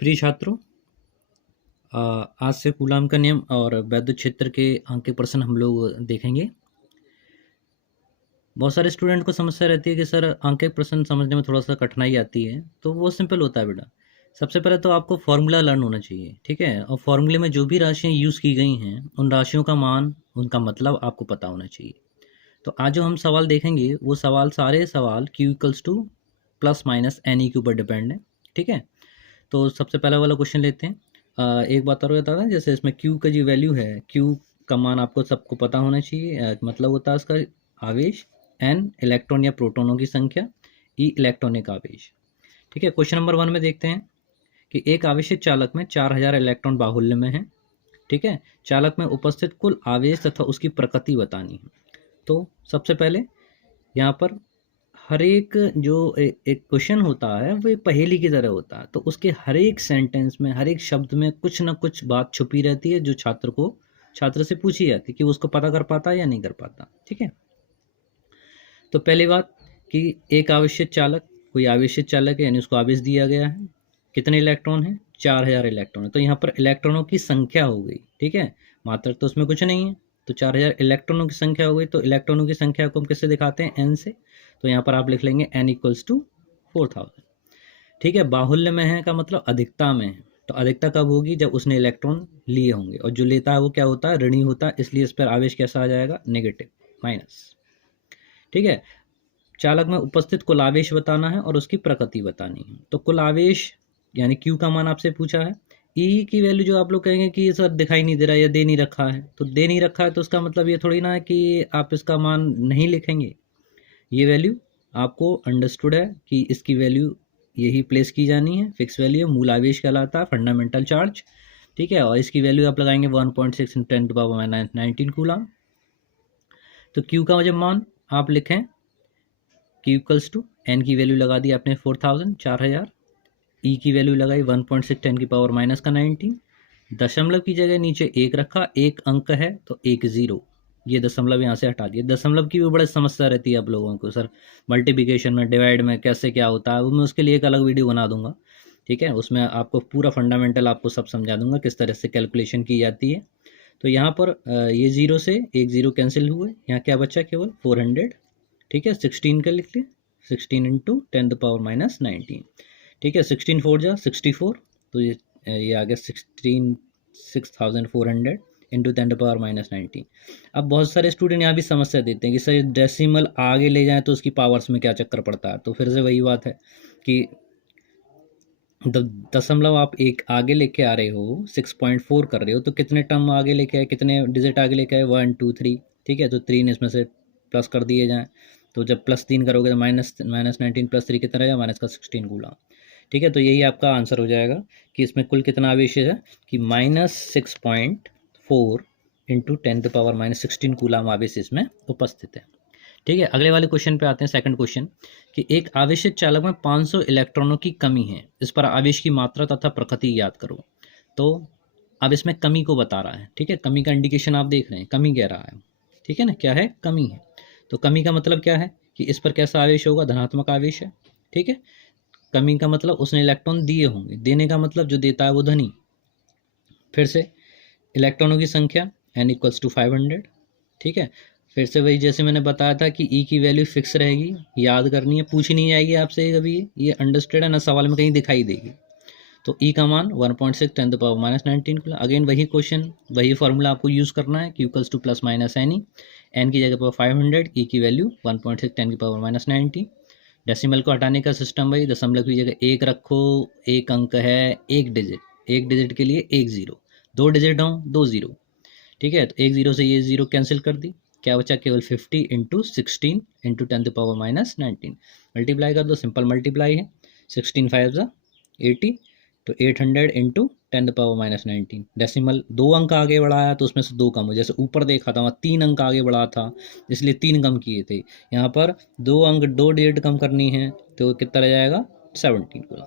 प्रिय छात्रों, आज से कूलाम का नियम और वैद्युत क्षेत्र के अंक के प्रश्न हम लोग देखेंगे। बहुत सारे स्टूडेंट को समस्या रहती है कि सर अंक के प्रश्न समझने में थोड़ा सा कठिनाई आती है। तो वो सिंपल होता है बेटा। सबसे पहले तो आपको फॉर्मूला लर्न होना चाहिए, ठीक है। और फॉर्मूले में जो भी राशियाँ यूज़ की गई हैं उन राशियों का मान, उनका मतलब आपको पता होना चाहिए। तो आज जो हम सवाल देखेंगे वो सारे सवाल Q equals to plus minus n e के ऊपर डिपेंड है, ठीक है। तो सबसे पहला वाला क्वेश्चन लेते हैं। एक बात और बता दें, जैसे इसमें Q का जो वैल्यू है, Q का मान आपको सबको पता होना चाहिए। मतलब होता है उसका आवेश, N इलेक्ट्रॉन या प्रोटॉनों की संख्या, E इलेक्ट्रॉनिक आवेश, ठीक है। क्वेश्चन नंबर 1 में देखते हैं कि एक आवेशित चालक में 4000 इलेक्ट्रॉन बाहुल्य में है, ठीक है। चालक में उपस्थित कुल आवेश तथा उसकी प्रकृति बतानी है। तो सबसे पहले यहाँ पर हर एक जो एक क्वेश्चन होता है वो एक पहेली की तरह होता है। तो उसके हर एक सेंटेंस में, हर एक शब्द में कुछ ना कुछ बात छुपी रहती है जो छात्र से पूछी जाती है कि वो उसको पता कर पाता है या नहीं कर पाता, ठीक है। तो पहली बात कि एक आवेशित चालक, कोई आवेशित चालक है यानी उसको आवेश दिया गया है। कितने इलेक्ट्रॉन है? 4000 इलेक्ट्रॉन है। तो यहाँ पर इलेक्ट्रॉनों की संख्या हो गई, ठीक है। मात्रक तो उसमें कुछ नहीं है, तो 4000 इलेक्ट्रॉनों की संख्या हो गई। तो इलेक्ट्रॉनों की संख्या को हम किससे दिखाते हैं? एन से। तो यहाँ पर आप लिख लेंगे एन इक्वल्स टू 4000, ठीक है। बाहुल्य में है का मतलब अधिकता में है। तो अधिकता कब होगी? जब उसने इलेक्ट्रॉन लिए होंगे, और जो लेता है वो क्या होता है? ऋणी होता है। इसलिए इस पर आवेश कैसा आ जाएगा? नेगेटिव, माइनस, ठीक है। चालक में उपस्थित कुल आवेश बताना है और उसकी प्रकृति बतानी है। तो कुल आवेश यानी Q का मान आपसे पूछा है। E की वैल्यू जो आप लोग कहेंगे कि ये सर दिखाई नहीं दे रहा है या दे नहीं रखा है, तो दे नहीं रखा है तो उसका मतलब ये थोड़ी ना है कि आप इसका मान नहीं लिखेंगे। ये वैल्यू आपको अंडरस्टूड है कि इसकी वैल्यू यही प्लेस की जानी है। फिक्स वैल्यू मूल आवेश कहलाता है, फंडामेंटल चार्ज, ठीक है। और इसकी वैल्यू आप लगाएंगे 1.6 × 10⁻19 कूलम। तो Q का जब मान आप लिखें Q इक्वल्स टू एन की वैल्यू लगा दी आपने 4000, ई की वैल्यू लगाई 1.6 10⁻⁻19। दशमलव की जगह नीचे एक रखा, एक अंक है तो एक जीरो, ये दशमलव यहाँ से हटा दिया। दशमलव की भी बड़ी समस्या रहती है आप लोगों को, सर मल्टीप्लिकेशन में, डिवाइड में कैसे क्या होता है, वो मैं उसके लिए एक अलग वीडियो बना दूंगा, ठीक है। उसमें आपको पूरा फंडामेंटल आपको सब समझा दूंगा किस तरह से कैलकुलेशन की जाती है। तो यहाँ पर ये जीरो से एक जीरो कैंसिल हुए, यहाँ क्या बचा? केवल 400, ठीक है। 16 का लिख लिया, 16 × 10⁻⁻19, ठीक है। 16 4 जा 64, तो ये आ गया 6400 इंटू 10⁻⁻19। अब बहुत सारे स्टूडेंट यहाँ भी समस्या देते हैं कि सर डेसिमल आगे ले जाएं तो उसकी पावर्स में क्या चक्कर पड़ता है। तो फिर से वही बात है कि दशमलव आप एक आगे लेके आ रहे हो, 6.4 कर रहे हो, तो कितने टर्म आगे लेके आए, कितने डिजिट आगे लेके आए? 1 2 3, ठीक है। तो 3 इसमें से प्लस कर दिए जाएँ। तो जब +3 करोगे तो -19 + 3 कितना रहेगा? माइनस का 16 कूलम, ठीक है। तो यही आपका आंसर हो जाएगा कि इसमें कुल कितना आवेश है कि -6.4 × 10⁻⁻16 कूलम आवेश इसमें उपस्थित है, ठीक है। अगले वाले क्वेश्चन पे आते हैं। सेकंड क्वेश्चन कि एक आवेशित चालक में 500 इलेक्ट्रॉनों की कमी है, इस पर आवेश की मात्रा तथा प्रकृति याद करो। तो अब इसमें कमी को बता रहा है, ठीक है। कमी का इंडिकेशन आप देख रहे हैं, कमी कह रहा है, ठीक है ना। क्या है? कमी है। तो कमी का मतलब क्या है कि इस पर कैसा आवेश होगा? धनात्मक आवेश है, ठीक है। कमी का मतलब उसने इलेक्ट्रॉन दिए होंगे, देने का मतलब जो देता है वो धनी। फिर से इलेक्ट्रॉनों की संख्या n इक्वल्स टू 500, ठीक है। फिर से वही जैसे मैंने बताया था कि E की वैल्यू फिक्स रहेगी, याद करनी है, पूछी नहीं जाएगी आपसे कभी, ये अंडरस्टूड है ना, सवाल में कहीं दिखाई देगी। तो E का मान 1.6 10⁻⁻19। अगेन वही क्वेश्चन, वही फॉर्मूला आपको यूज़ करना है, Q equals to plus minus n e, n की जगह पर 500, E की वैल्यू 1.6 10⁻⁻19। डेसिमल को हटाने का सिस्टम भाई, दशमलव की जगह एक रखो, एक अंक है, एक डिजिट के लिए एक जीरो, दो डिजिट हों दो जीरो, ठीक है। तो एक जीरो से ये जीरो कैंसिल कर दी, क्या बचा? केवल 50 × 16 × 10⁻⁻19। मल्टीप्लाई कर दो, सिंपल मल्टीप्लाई है, 16 5 ज़ा 80, तो 800 × 10⁻⁻19। डेसिमल दो अंक आगे बढ़ाया तो उसमें से दो कम हो, जैसे ऊपर देखा था वहाँ 3 अंक आगे बढ़ा था इसलिए 3 कम किए थे, यहाँ पर 2 अंक 2 डिजिट कम करनी है तो कितना रह जाएगा? 17 को।